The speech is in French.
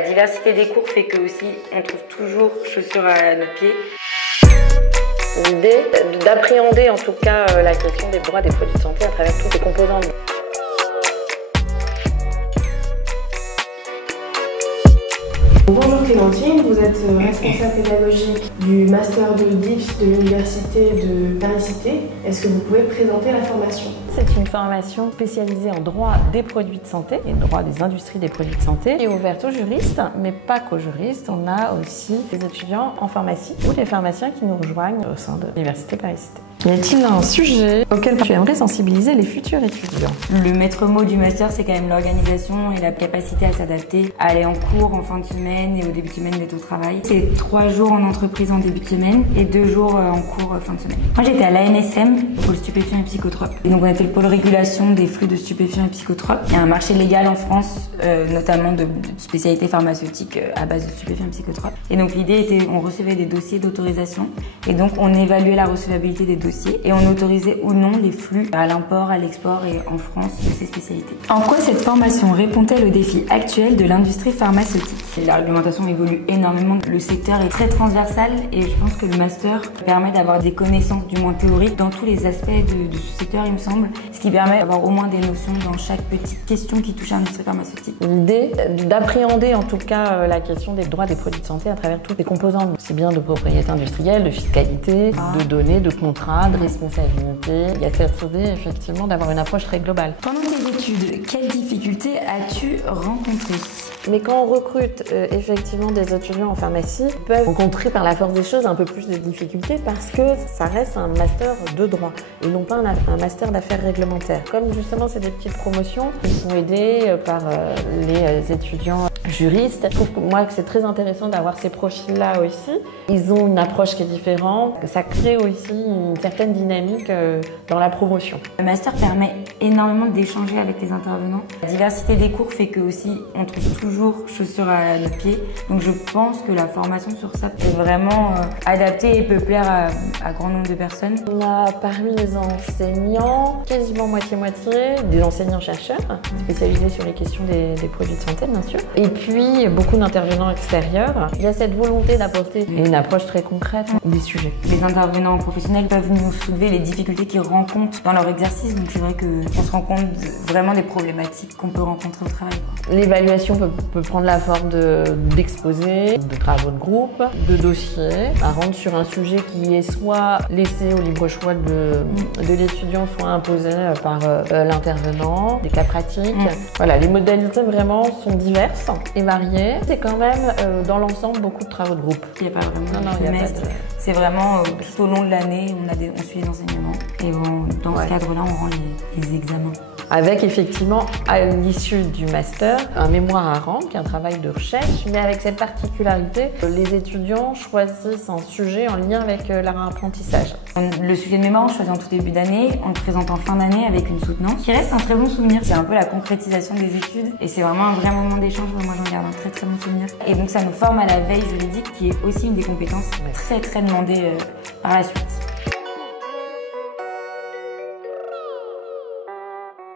La diversité des cours fait que aussi on trouve toujours chaussures à nos pieds. L'idée d'appréhender en tout cas la question des droits des produits de santé à travers toutes les composantes. Bonjour Clémentine, vous êtes responsable pédagogique du master de DIPS de l'université de Paris-Cité. Est-ce que vous pouvez présenter la formation? C'est une formation spécialisée en droit des produits de santé et droit des industries des produits de santé et ouverte aux juristes, mais pas qu'aux juristes. On a aussi des étudiants en pharmacie ou des pharmaciens qui nous rejoignent au sein de l'université Paris-Cité. Y a-t-il un sujet auquel tu aimerais sensibiliser les futurs étudiants? Le maître mot du master, c'est quand même l'organisation et la capacité à s'adapter, à aller en cours en fin de semaine et au début de semaine d'être au travail. C'est 3 jours en entreprise en début de semaine et 2 jours en cours fin de semaine. Moi, j'étais à l'ANSM, pôle stupéfiants et psychotropes. Et donc, on était le pôle régulation des flux de stupéfiants et psychotropes. Il y a un marché légal en France, notamment de spécialités pharmaceutiques à base de stupéfiants et psychotropes. Et donc, l'idée était, on recevait des dossiers d'autorisation et donc, on évaluait la recevabilité des dossiers et on autorisait ou non les flux à l'import, à l'export et en France de ces spécialités. En quoi cette formation répond-elle aux défis actuels de l'industrie pharmaceutique? La réglementation évolue énormément, le secteur est très transversal et je pense que le master permet d'avoir des connaissances du moins théoriques dans tous les aspects de ce secteur, il me semble, ce qui permet d'avoir au moins des notions dans chaque petite question qui touche à l'industrie pharmaceutique. L'idée d'appréhender en tout cas la question des droits des produits de santé à travers toutes les composantes, aussi bien de propriété industrielle, de fiscalité, de données, de contrats, de responsabilité. Il y a cette idée effectivement d'avoir une approche très globale. Pendant tes études, quelles difficultés as-tu rencontrées? Mais quand on recrute effectivement des étudiants en pharmacie, ils peuvent rencontrer par la force des choses un peu plus de difficultés parce que ça reste un master de droit et non pas un master d'affaires réglementaires. Comme justement c'est des petites promotions, ils sont aidés par les étudiants juristes. Je trouve que moi que c'est très intéressant d'avoir ces profils-là aussi. Ils ont une approche qui est différente. Ça crée aussi une certaine dynamique dans la promotion. Le master permet énormément d'échanger avec les intervenants. La diversité des cours fait que aussi on trouve toujours chaussures à nos pieds. Donc je pense que la formation sur ça est vraiment adaptée et peut plaire à grand nombre de personnes. On a parmi les enseignants quasiment moitié-moitié des enseignants-chercheurs spécialisés sur les questions des produits de santé bien sûr. Et puis beaucoup d'intervenants extérieurs. Il y a cette volonté d'apporter une approche très concrète des sujets. Les intervenants professionnels peuvent nous soulever les difficultés qu'ils rencontrent dans leur exercice. Donc c'est vrai qu'on se rend compte vraiment des problématiques qu'on peut rencontrer au travail. L'évaluation peut prendre la forme d'exposés, de travaux de groupe, de dossiers, à rendre sur un sujet qui est soit laissé au libre choix de l'étudiant, soit imposé par l'intervenant, des cas pratiques. Voilà, les modalités vraiment sont diverses et variées. C'est quand même dans l'ensemble beaucoup de travaux de groupe. Il n'y a pas vraiment de semestre. C'est vraiment tout au long de l'année, on suit les enseignements et dans ce cadre-là, on rend les examens. Avec effectivement, à l'issue du master, un mémoire à rendre, qui est un travail de recherche, mais avec cette particularité, les étudiants choisissent un sujet en lien avec leur apprentissage. Le sujet de mémoire, on choisit en tout début d'année, on le présente en fin d'année avec une soutenance, qui reste un très bon souvenir. C'est un peu la concrétisation des études et c'est vraiment un vrai moment d'échange. Moi, j'en garde un très très bon souvenir. Et donc, ça nous forme à la veille juridique, qui est aussi une des compétences très très demandées par la suite.